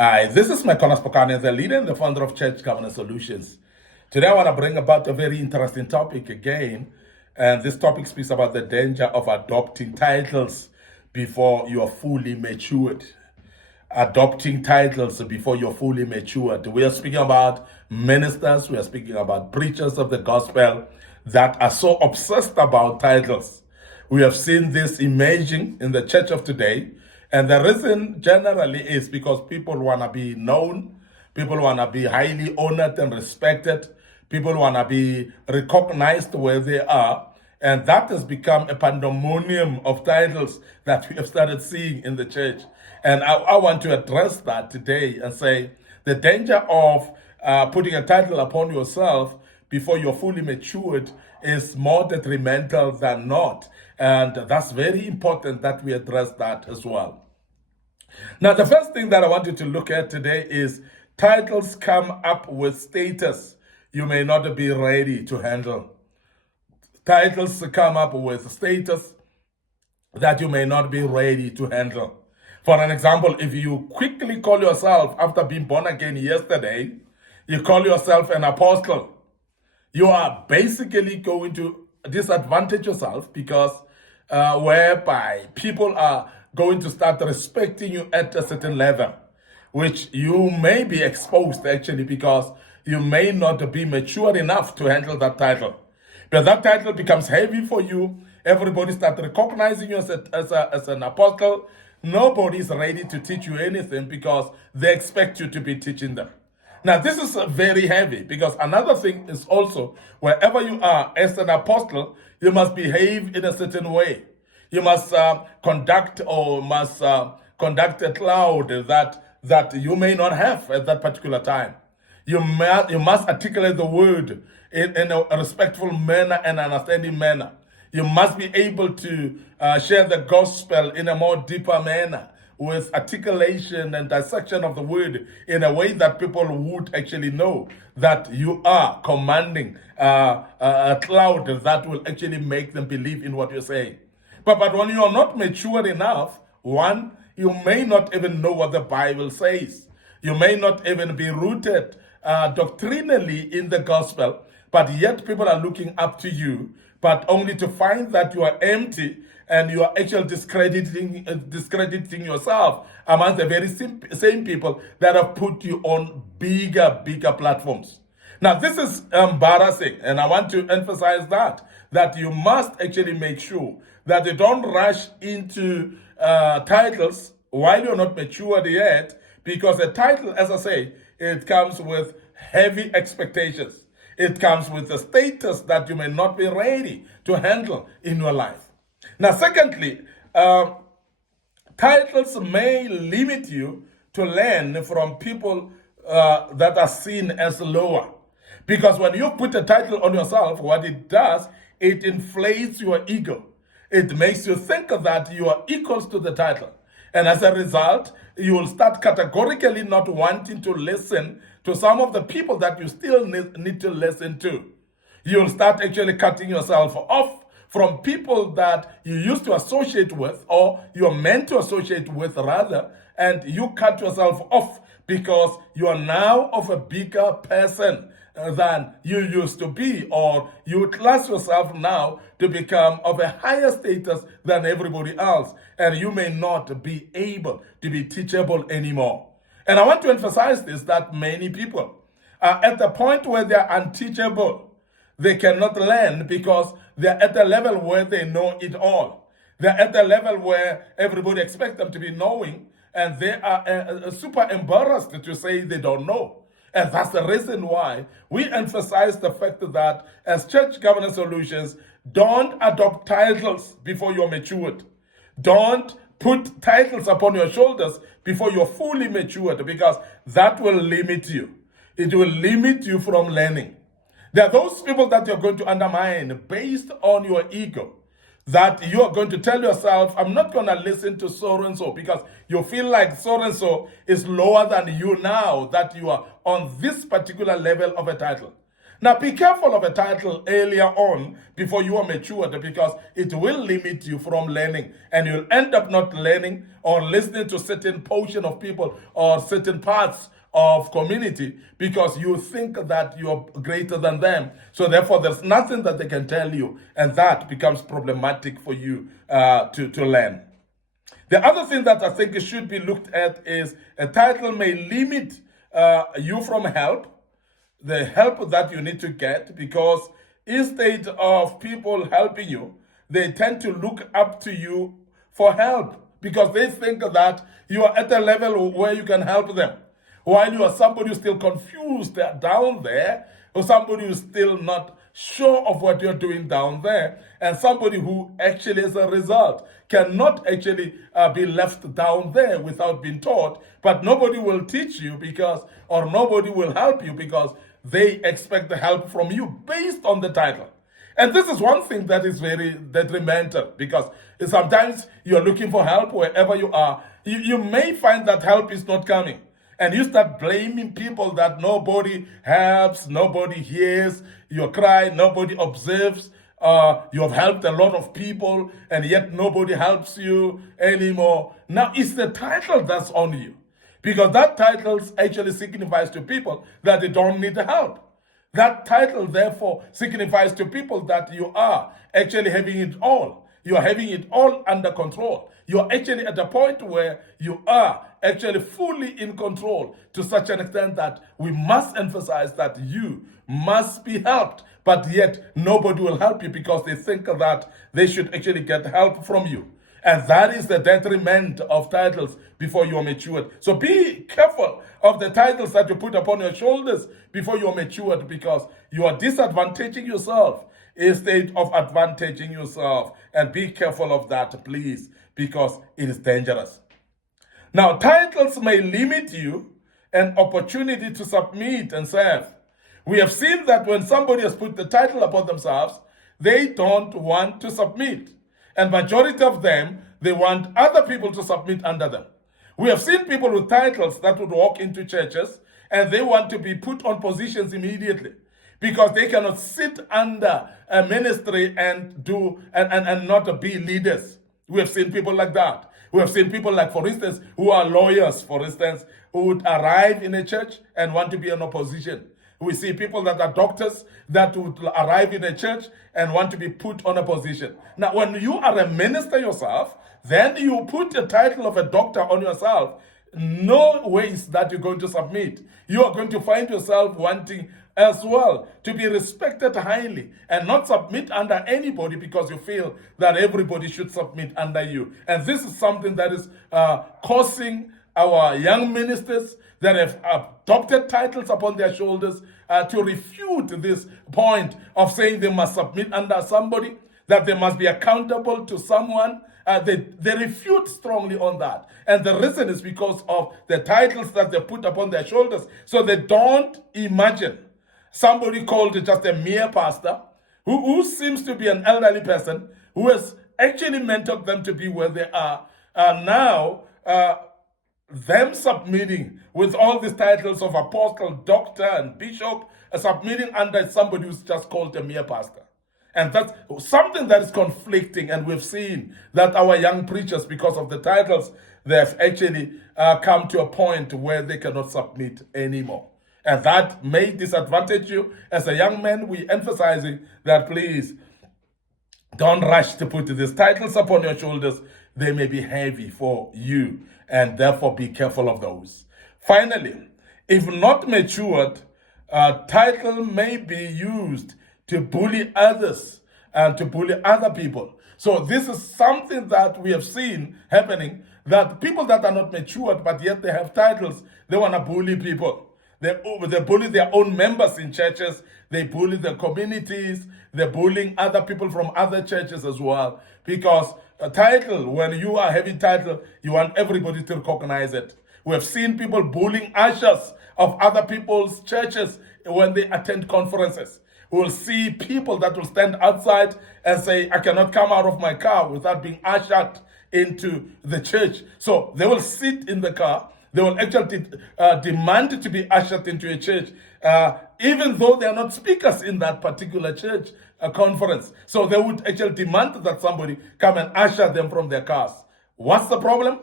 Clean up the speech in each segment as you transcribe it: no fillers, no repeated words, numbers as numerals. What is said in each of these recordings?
Hi, this is Micornus, Phokane, the leader and the founder of Church Governance Solutions. Today I want to bring about a very interesting topic again, and this topic speaks about the danger of adopting titles before you are fully matured. Adopting titles before you're fully matured. We are speaking about ministers, we are speaking about preachers of the gospel that are so obsessed about titles. We have seen this emerging in the church of today, and the reason generally is because people want to be known, people want to be highly honored and respected, people want to be recognized where they are. And that has become a pandemonium of titles that we have started seeing in the church. And I want to address that today and say the danger of putting a title upon yourself before you're fully matured is more detrimental than not. And that's very important that we address that as well. Now, the first thing that I want you to look at today is titles come up with status you may not be ready to handle. Titles come up with status that you may not be ready to handle. For an example, if you quickly call yourself, after being born again yesterday, you call yourself an apostle, you are basically going to disadvantage yourself because whereby people are going to start respecting you at a certain level, which you may be exposed actually because you may not be mature enough to handle that title. But that title becomes heavy for you. Everybody starts recognizing you as an apostle. Nobody is ready to teach you anything because they expect you to be teaching them. Now, this is very heavy because another thing is also wherever you are as an apostle, you must behave in a certain way. You must conduct a cloud that you may not have at that particular time. You must articulate the word in a respectful manner and understanding manner. You must be able to share the gospel in a more deeper manner with articulation and dissection of the word in a way that people would actually know that you are commanding a cloud that will actually make them believe in what you're saying. But when you are not mature enough, one, you may not even know what the Bible says. You may not even be rooted doctrinally in the gospel, but yet people are looking up to you, but only to find that you are empty and you are actually discrediting yourself among the very same people that have put you on bigger platforms. Now, this is embarrassing, and I want to emphasize that you must actually make sure that you don't rush into titles while you're not matured yet, because a title, as I say, it comes with heavy expectations. It comes with a status that you may not be ready to handle in your life. Now, secondly, titles may limit you to learn from people that are seen as lower. Because when you put a title on yourself, what it does, it inflates your ego. It makes you think that you are equals to the title. And as a result, you will start categorically not wanting to listen to some of the people that you still need to listen to. You'll start actually cutting yourself off from people that you used to associate with, or you're meant to associate with rather, and you cut yourself off because you are now of a bigger person than you used to be, or you class yourself now to become of a higher status than everybody else, and you may not be able to be teachable anymore. And I want to emphasize this, that many people are at the point where they are unteachable. They cannot learn because they're at a level where they know it all. They're at a level where everybody expects them to be knowing, and they are super embarrassed to say they don't know. And that's the reason why we emphasize the fact that as Church Governance Solutions, don't adopt titles before you're matured. Don't put titles upon your shoulders before you're fully matured, because that will limit you. It will limit you from learning. There are those people that you're going to undermine based on your ego, that you are going to tell yourself, I'm not going to listen to so-and-so because you feel like so-and-so is lower than you now that you are on this particular level of a title. Now, be careful of a title earlier on before you are matured, because it will limit you from learning, and you'll end up not learning or listening to certain portion of people or certain parts of community because you think that you're greater than them. So therefore, there's nothing that they can tell you, and that becomes problematic for you to learn. The other thing that I think should be looked at is a title may limit you from help, the help that you need to get, because instead of people helping you, they tend to look up to you for help because they think that you are at a level where you can help them, while you are somebody who's still confused down there, or somebody who's still not sure of what you're doing down there, and somebody who actually, as a result, cannot actually be left down there without being taught, but nobody will teach you because, or nobody will help you because they expect the help from you based on the title. And this is one thing that is very detrimental, because sometimes you're looking for help wherever you are. You may find that help is not coming. And you start blaming people that nobody helps, nobody hears your cry, nobody observes. You have helped a lot of people, and yet nobody helps you anymore. Now, it's the title that's on you, because that title actually signifies to people that they don't need help. That title, therefore, signifies to people that you are actually having it all. You are having it all under control. You are actually at a point where you are actually fully in control, to such an extent that we must emphasize that you must be helped, but yet nobody will help you because they think that they should actually get help from you. And that is the detriment of titles before you are matured. So be careful of the titles that you put upon your shoulders before you are matured, because you are disadvantaging yourself instead of advantaging yourself. And be careful of that, please, because it is dangerous. Now, titles may limit you an opportunity to submit and serve. We have seen that when somebody has put the title upon themselves, they don't want to submit. And majority of them, they want other people to submit under them. We have seen people with titles that would walk into churches and they want to be put on positions immediately because they cannot sit under a ministry and not be leaders. We have seen people like that. We have seen people like, for instance, who are lawyers, for instance, who would arrive in a church and want to be in opposition. We see people that are doctors that would arrive in a church and want to be put on a position. Now, when you are a minister yourself, then you put the title of a doctor on yourself. No ways that you're going to submit. You are going to find yourself wanting as well to be respected highly and not submit under anybody because you feel that everybody should submit under you. And this is something that is causing our young ministers that have adopted titles upon their shoulders to refute this point of saying they must submit under somebody, that they must be accountable to someone. They refute strongly on that. And the reason is because of the titles that they put upon their shoulders. So they don't imagine somebody called just a mere pastor who seems to be an elderly person who has actually mentored them to be where they are. Now, them submitting with all these titles of apostle, doctor, and bishop, submitting under somebody who's just called a mere pastor. And that's something that is conflicting. And we've seen that our young preachers, because of the titles, they've actually come to a point where they cannot submit anymore. And that may disadvantage you. As a young man, we're emphasizing that please don't rush to put these titles upon your shoulders. They may be heavy for you, and therefore be careful of those. Finally, if not matured, title may be used to bully others and to bully other people. So this is something that we have seen happening, that people that are not matured, but yet they have titles, they want to bully people. They bully their own members in churches. They bully the communities. They're bullying other people from other churches as well. Because a title, when you are having title, you want everybody to recognize it. We have seen people bullying ushers of other people's churches when they attend conferences. We will see people that will stand outside and say, I cannot come out of my car without being ushered into the church. So they will sit in the car. They will actually demand to be ushered into a church. even though they are not speakers in that particular church conference. So they would actually demand that somebody come and usher them from their cars. What's the problem?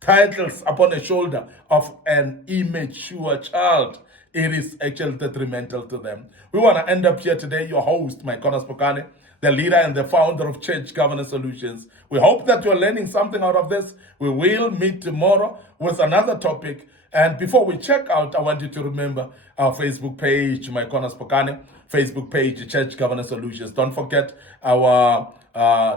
Titles upon the shoulder of an immature child. It is actually detrimental to them. We want to end up here today. Your host, Micornus, Phokane, the leader and the founder of Church Governance Solutions. We hope that you're learning something out of this. We will meet tomorrow with another topic. And before we check out, I want you to remember our Facebook page, Micornus Phokane, Facebook page, Church Governance Solutions. Don't forget our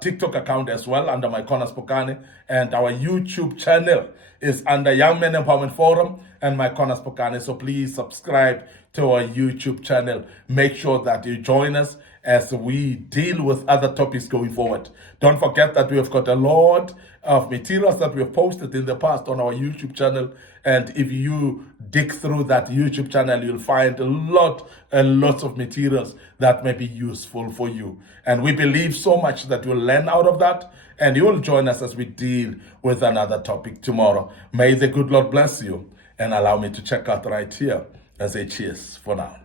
TikTok account as well under Micornus Phokane, and our YouTube channel is under Young Men Empowerment Forum and Micornus Phokane. So please subscribe to our YouTube channel. Make sure that you join us as we deal with other topics going forward. Don't forget that we have got a lot of materials that we have posted in the past on our YouTube channel. And if you dig through that YouTube channel, you'll find lots of materials that may be useful for you. And we believe so much that you'll learn out of that, and you will join us as we deal with another topic tomorrow. May the good Lord bless you, and allow me to check out right here and say cheers for now.